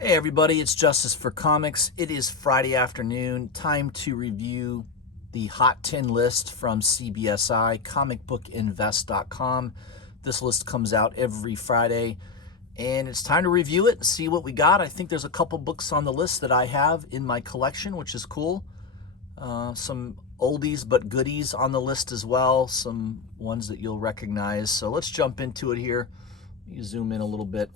Hey everybody, it's Justice for Comics. It is Friday afternoon. Time to review the Hot 10 list from CBSI, comicbookinvest.com. This list comes out every Friday, and it's time to review it and see what we got. I think there's a couple books on the list that I have in my collection, which is cool. Some oldies but goodies on the list as well, some ones that you'll recognize. So let's jump into it here. Let me zoom in a little bit.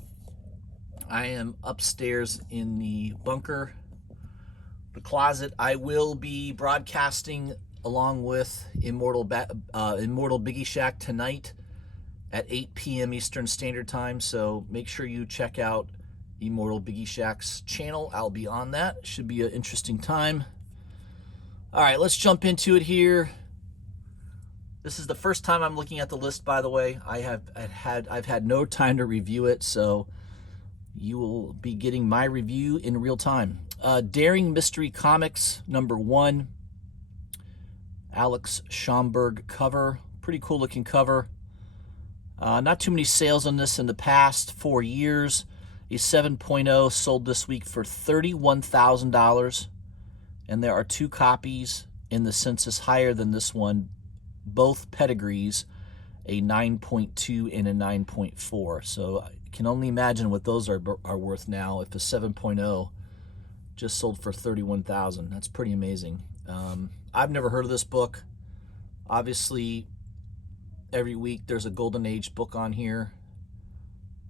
I am upstairs in the bunker, the closet. I will be broadcasting along with Immortal Biggie Shack tonight at 8 p.m. Eastern Standard Time. So make sure you check out Immortal Biggie Shack's channel. I'll be on that. Should be an interesting time. All right, let's jump into it here. This is the first time I'm looking at the list, by the way. I've had no time to review it, so you will be getting my review in real time. Daring Mystery Comics, #1. Alex Schomburg cover. Pretty cool looking cover. Not too many sales on this in the past 4 years. A 7.0 sold this week for $31,000. And there are 2 copies in the census higher than this one. Both pedigrees, a 9.2 and a 9.4. So I can only imagine what those are worth now. If a 7.0 just sold for $31,000, that's pretty amazing. I've never heard of this book. Obviously, every week there's a Golden Age book on here.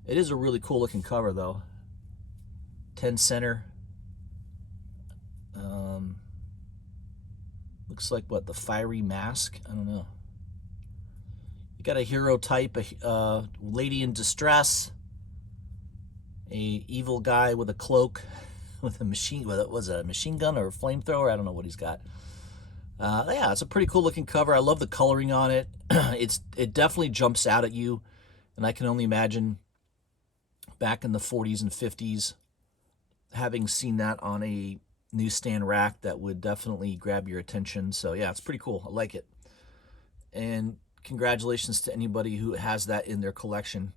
It is a really cool looking cover, though. 10 center. Looks like what, the Fiery Mask? I don't know. You got a hero type, a lady in distress, a evil guy with a cloak, with a machine, was it a machine gun or a flamethrower? I don't know what he's got. Yeah, it's a pretty cool looking cover. I love the coloring on it. It definitely jumps out at you, and I can only imagine back in the 40s and 50s having seen that on a newsstand rack, that would definitely grab your attention. So yeah, it's pretty cool. I like it. And congratulations to anybody who has that in their collection.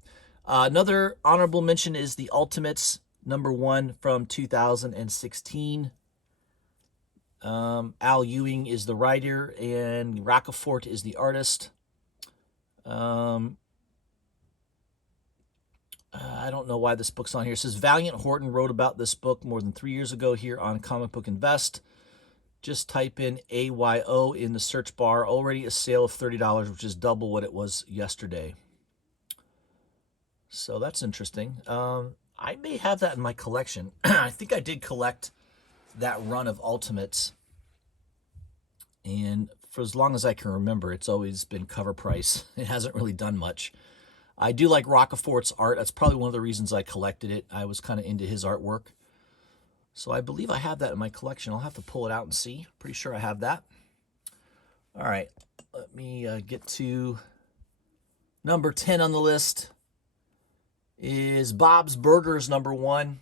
Another honorable mention is the Ultimates, #1 from 2016. Al Ewing is the writer and Rocafort is the artist. I don't know why this book's on here. It says Valiant Horton wrote about this book more than 3 years ago here on Comic Book Invest. Just type in AYO in the search bar. Already a sale of $30, which is double what it was yesterday. So that's interesting. I may have that in my collection. I think I did collect that run of Ultimates. And for as long as I can remember, it's always been cover price. It hasn't really done much. I do like Rocafort's art. That's probably one of the reasons I collected it. I was kind of into his artwork. So I believe I have that in my collection. I'll have to pull it out and see. Pretty sure I have that. All right, let me get to number 10 on the list. Is Bob's Burgers, #1.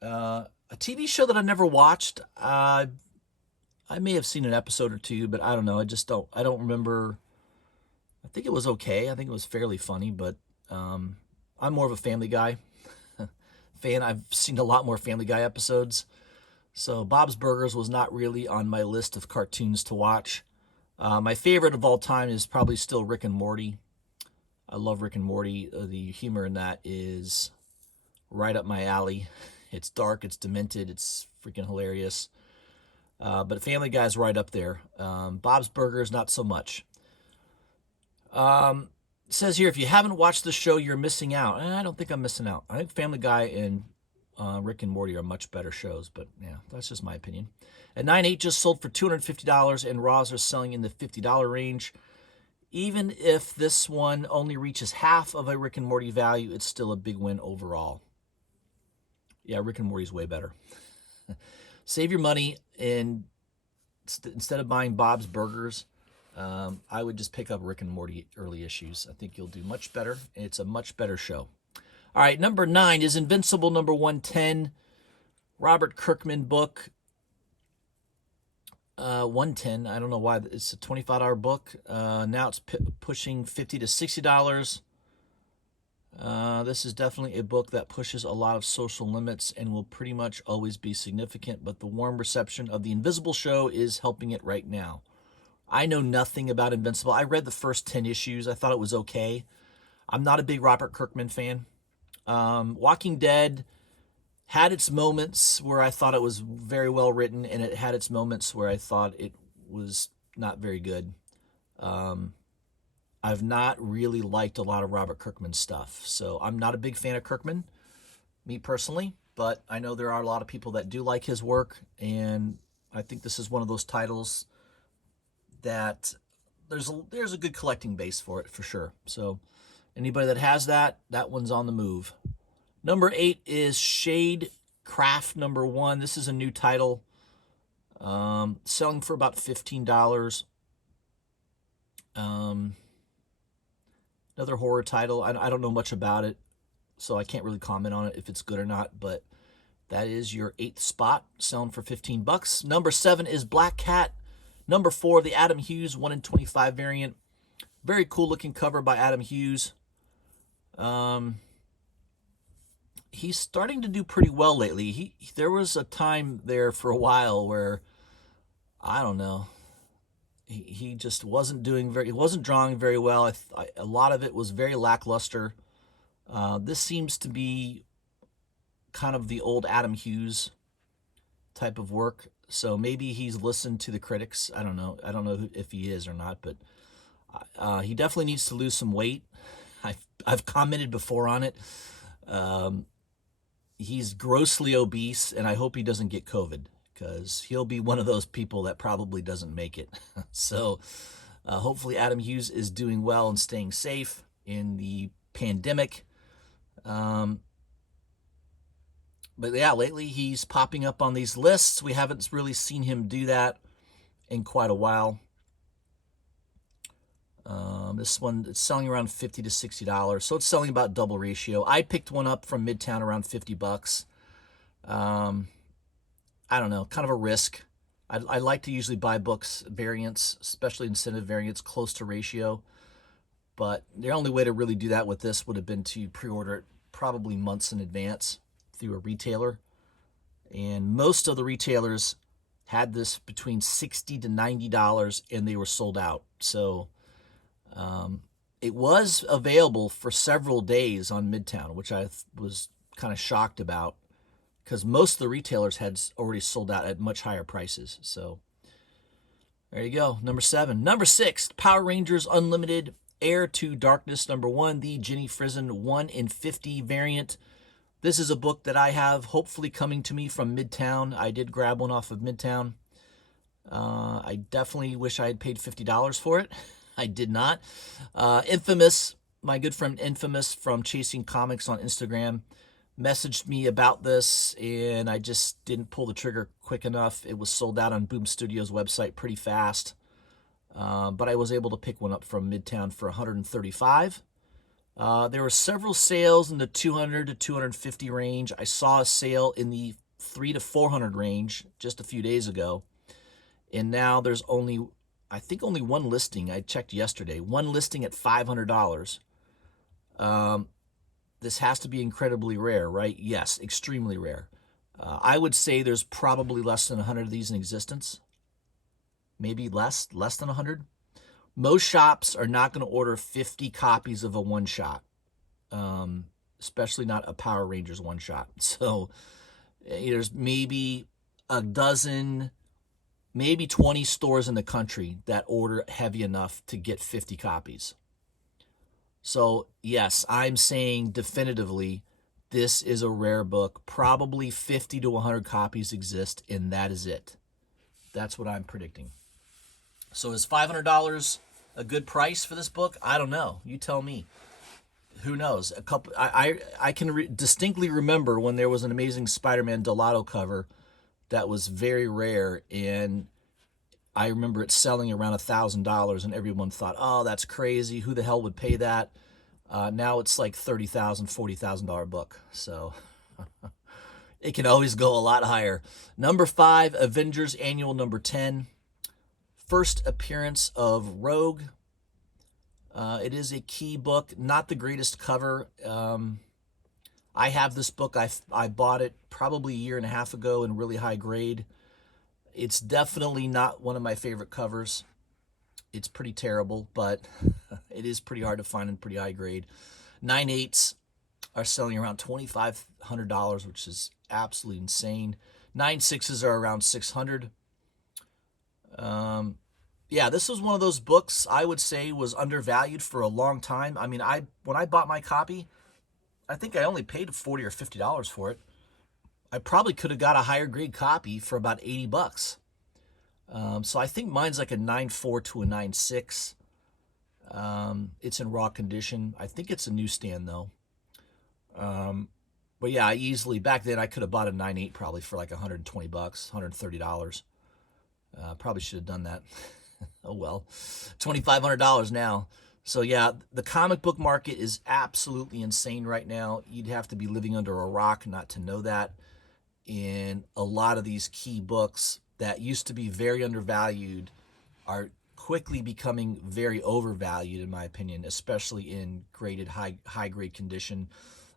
A TV show that I never watched. I may have seen an episode or two, but I don't know. I don't remember. I think it was okay. I think it was fairly funny, but I'm more of a Family Guy fan. I've seen a lot more Family Guy episodes. So Bob's Burgers was not really on my list of cartoons to watch. My favorite of all time is probably still Rick and Morty. I love Rick and Morty. The humor in that is right up my alley. It's dark, it's demented, it's freaking hilarious. But Family Guy's right up there. Bob's Burgers, not so much. It says here, if you haven't watched the show, you're missing out. I don't think I'm missing out. I think Family Guy and Rick and Morty are much better shows, but yeah, that's just my opinion. At 9/8 just sold for $250, and Raws are selling in the $50 range. Even if this one only reaches half of a Rick and Morty value, it's still a big win overall. Yeah, Rick and Morty's way better. Save your money, and instead of buying Bob's Burgers, I would just pick up Rick and Morty early issues. I think you'll do much better. It's a much better show. All right, number 9 is Invincible, #110. Robert Kirkman book. 110. I don't know why. It's a $25 book. Now it's pushing $50 to $60. This is definitely a book that pushes a lot of social limits and will pretty much always be significant, but the warm reception of The Invisible Show is helping it right now. I know nothing about Invincible. I read the first 10 issues. I thought it was okay. I'm not a big Robert Kirkman fan. Walking Dead had its moments where I thought it was very well written, and it had its moments where I thought it was not very good. I've not really liked a lot of Robert Kirkman stuff, so I'm not a big fan of Kirkman, me personally, but I know there are a lot of people that do like his work, and I think this is one of those titles that there's a good collecting base for it for sure. So anybody that has that one's on the move. Number 8 is Shade Craft number 1. This is a new title, selling for about $15. Another horror title. I don't know much about it, so I can't really comment on it if it's good or not, but that is your 8th spot, selling for $15. Number 7 is Black Cat. Number 4, the Adam Hughes 1 in 25 variant. Very cool looking cover by Adam Hughes. He's starting to do pretty well lately. There was a time there for a while where, I don't know, he just wasn't he wasn't drawing very well. A lot of it was very lackluster. This seems to be kind of the old Adam Hughes type of work. So maybe he's listened to the critics. I don't know. I don't know if he is or not, but he definitely needs to lose some weight. I've commented before on it. He's grossly obese, and I hope he doesn't get COVID, because he'll be one of those people that probably doesn't make it. So hopefully Adam Hughes is doing well and staying safe in the pandemic. But yeah, lately he's popping up on these lists. We haven't really seen him do that in quite a while. This one, it's selling around $50 to $60, so it's selling about double ratio. I picked one up from Midtown around $50. I don't know, kind of a risk. I like to usually buy books variants, especially incentive variants, close to ratio. But the only way to really do that with this would have been to pre-order it probably months in advance through a retailer. And most of the retailers had this between $60 to $90, and they were sold out. So it was available for several days on Midtown, which I was kind of shocked about, because most of the retailers had already sold out at much higher prices. So there you go. Number 7. Number 6, Power Rangers Unlimited Heir to Darkness number 1, the Jenny Frison 1 in 50 variant. This is a book that I have hopefully coming to me from Midtown. I did grab one off of Midtown. I definitely wish I had paid $50 for it. I did not. Infamous, my good friend Infamous from Chasing Comics on Instagram, messaged me about this, and I just didn't pull the trigger quick enough. It was sold out on Boom Studios' website pretty fast, but I was able to pick one up from Midtown for $135. There were several sales in the 200 to 250 range. I saw a sale in the 300 to 400 range just a few days ago, and now there's I think only one listing. I checked yesterday. One listing at $500. This has to be incredibly rare, right? Yes, extremely rare. I would say there's probably less than 100 of these in existence. Maybe less than 100. Most shops are not going to order 50 copies of a one-shot, especially not a Power Rangers one-shot. So there's maybe a dozen, maybe 20 stores in the country that order heavy enough to get 50 copies. So yes, I'm saying definitively this is a rare book. Probably 50 to 100 copies exist, and that is it. That's what I'm predicting. So is $500 a good price for this book? I don't know. You tell me. Who knows? I can distinctly remember when there was an Amazing Spider-Man Delato cover that was very rare, and I remember it selling around $1,000, and everyone thought, "Oh, that's crazy. Who the hell would pay that?" Now it's like $30,000, $40,000 book. So it can always go a lot higher. Number 5, Avengers Annual number 10. First appearance of Rogue. It is a key book, not the greatest cover. I have this book. I bought it probably a year and a half ago in really high grade. It's definitely not one of my favorite covers. It's pretty terrible, but it is pretty hard to find in pretty high grade. 9/8s are selling around $2,500, which is absolutely insane. 9/6s are around $600. Yeah, this was one of those books I would say was undervalued for a long time. I mean, when I bought my copy, I think I only paid $40 or $50 for it. I probably could have got a higher grade copy for about $80. So I think mine's like a 9.4 to a 9.6. It's in raw condition. I think it's a newsstand though. But yeah, back then I could have bought a 9.8 probably for like $120, $130. Probably should have done that. Oh well, $2,500 now. So yeah, the comic book market is absolutely insane right now. You'd have to be living under a rock not to know that. And a lot of these key books that used to be very undervalued are quickly becoming very overvalued, in my opinion, especially in graded high grade condition.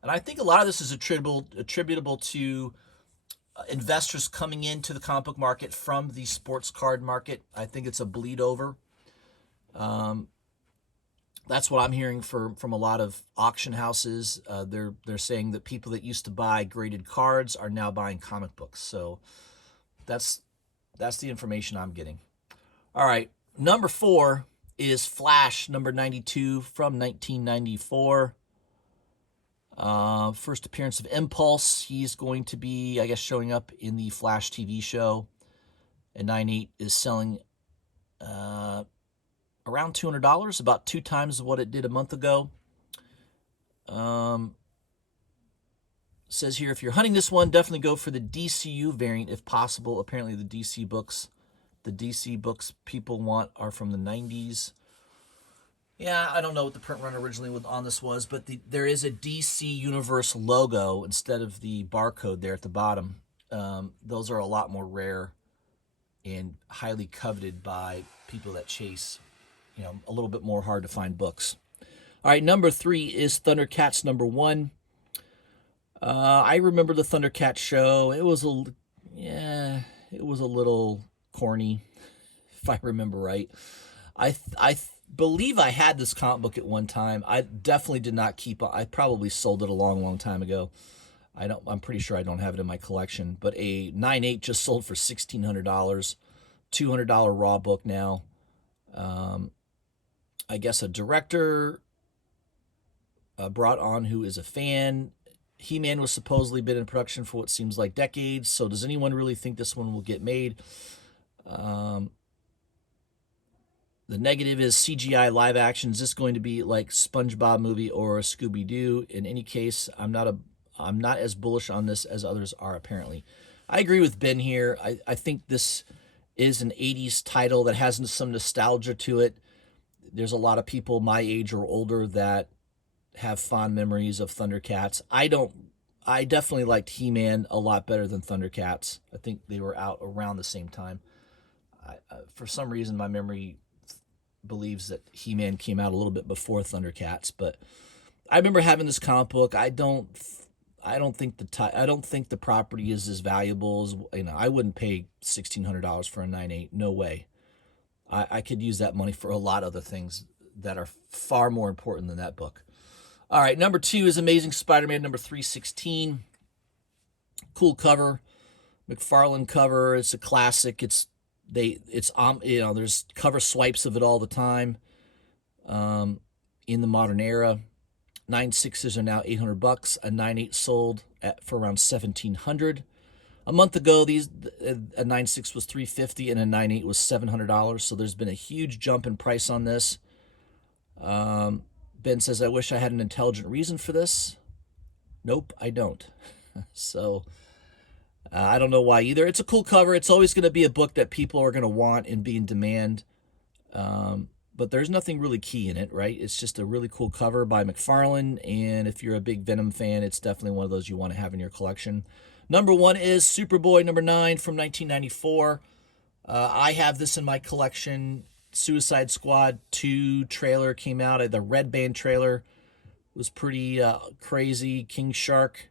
And I think a lot of this is attributable to investors coming into the comic book market from the sports card market. I think it's a bleed over. That's what I'm hearing from a lot of auction houses. They're saying that people that used to buy graded cards are now buying comic books. So that's the information I'm getting. All right, number 4 is Flash, number 92 from 1994. First appearance of Impulse. He's going to be, I guess, showing up in the Flash TV show. And 9.8 is selling around $200, about 2 times what it did a month ago. Says here, if you're hunting this one, definitely go for the DCU variant if possible. Apparently the DC books people want are from the 90s. Yeah, I don't know what the print run originally on this was, but there is a DC Universe logo instead of the barcode there at the bottom. Those are a lot more rare and highly coveted by people that chase, a little bit more hard to find books. All right, number 3 is Thundercats number 1. I remember the Thundercats show. It was a little corny, if I remember right. I believe I had this comic book at one time. I definitely did not keep it. I probably sold it a long time ago. I'm pretty sure I don't have it in my collection. But a 9.8 just sold for $1,600, $200 raw book now. I guess a director brought on who is a fan. He-Man was supposedly been in production for what seems like decades. So does anyone really think this one will get made? The negative is CGI live action. Is this going to be like SpongeBob movie or a Scooby-Doo? In any case, I'm not as bullish on this as others are apparently. I agree with Ben here. I think this is an 80s title that has some nostalgia to it. There's a lot of people my age or older that have fond memories of Thundercats. I definitely liked He-Man a lot better than Thundercats. I think they were out around the same time. For some reason, my memory believes that He-Man came out a little bit before Thundercats, but I remember having this comic book. I don't think the property is as valuable as, I wouldn't pay $1,600 for a 9.8. No way. I could use that money for a lot of other things that are far more important than that book. All right, number 2 is Amazing Spider-Man number 316. Cool cover, McFarlane cover. It's a classic. There's cover swipes of it all the time. In the modern era, 9.6s are now $800. A 9.8 sold for around $1,700. A month ago, a 9.6 was $350 and a 9.8 was $700. So there's been a huge jump in price on this. Ben says, I wish I had an intelligent reason for this. Nope, I don't. So I don't know why either. It's a cool cover. It's always going to be a book that people are going to want and be in demand. But there's nothing really key in it, right? It's just a really cool cover by McFarlane. And if you're a big Venom fan, it's definitely one of those you want to have in your collection. Number 1 is Superboy number 9 from 1994. I have this in my collection. Suicide Squad 2 trailer came out. The Red Band trailer was pretty crazy. King Shark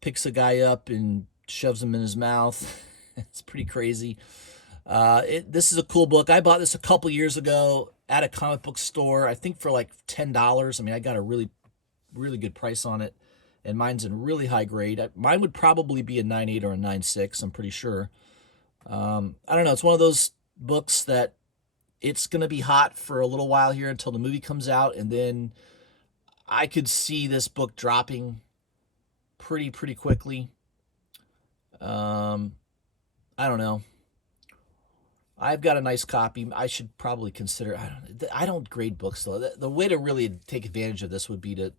picks a guy up and shoves him in his mouth. It's pretty crazy. This is a cool book. I bought this a couple years ago at a comic book store, I think for like $10. I mean, I got a really, really good price on it, and mine's in really high grade. Mine would probably be a 9.8 or a 9.6, I'm pretty sure. I don't know. It's one of those books that it's going to be hot for a little while here until the movie comes out, and then I could see this book dropping pretty quickly. I don't know. I've got a nice copy. I should probably consider. I don't grade books though. The way to really take advantage of this would be to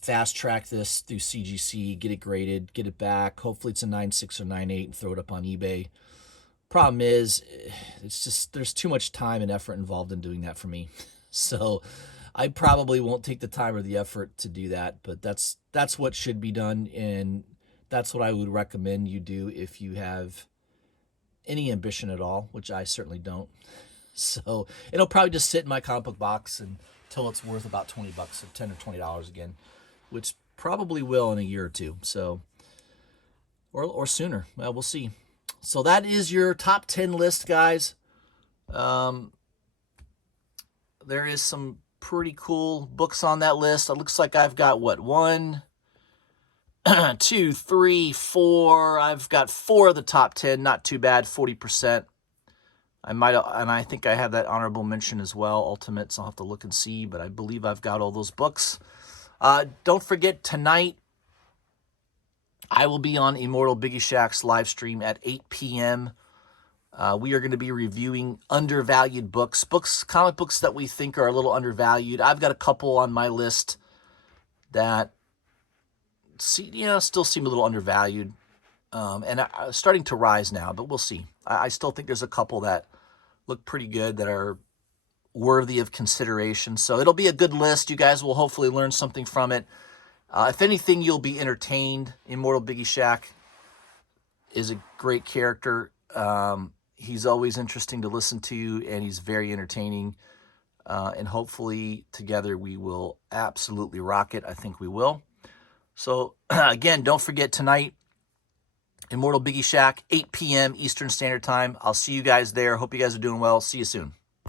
fast track this through CGC, get it graded, get it back. Hopefully it's a 9.6 or 9.8, and throw it up on eBay. Problem is, it's just there's too much time and effort involved in doing that for me. So I probably won't take the time or the effort to do that. But that's what should be done, and that's what I would recommend you do if you have any ambition at all, which I certainly don't. So it'll probably just sit in my comic book box until it's worth about $20 or $10 or $20 again, which probably will in a year or two. So, or sooner. Well, we'll see. So that is your top 10 list, guys. There is some pretty cool books on that list. It looks like I've got what, 1, 2, 3, 4. I've got 4 of the top 10. Not too bad. 40%. And I think I have that honorable mention as well, Ultimates. I'll have to look and see, but I believe I've got all those books. Don't forget, tonight I will be on Immortal Biggie Shack's live stream at 8 p.m. We are going to be reviewing undervalued books, comic books that we think are a little undervalued. I've got a couple on my list that still seem a little undervalued, and starting to rise now, but we'll see. I still think there's a couple that look pretty good that are worthy of consideration. So it'll be a good list. You guys will hopefully learn something from it. If anything, you'll be entertained. Immortal Biggie Shack is a great character. He's always interesting to listen to, and he's very entertaining. And hopefully together we will absolutely rock it. I think we will. So again, don't forget tonight, Immortal Biggie Shack, 8 p.m. Eastern Standard Time. I'll see you guys there. Hope you guys are doing well. See you soon.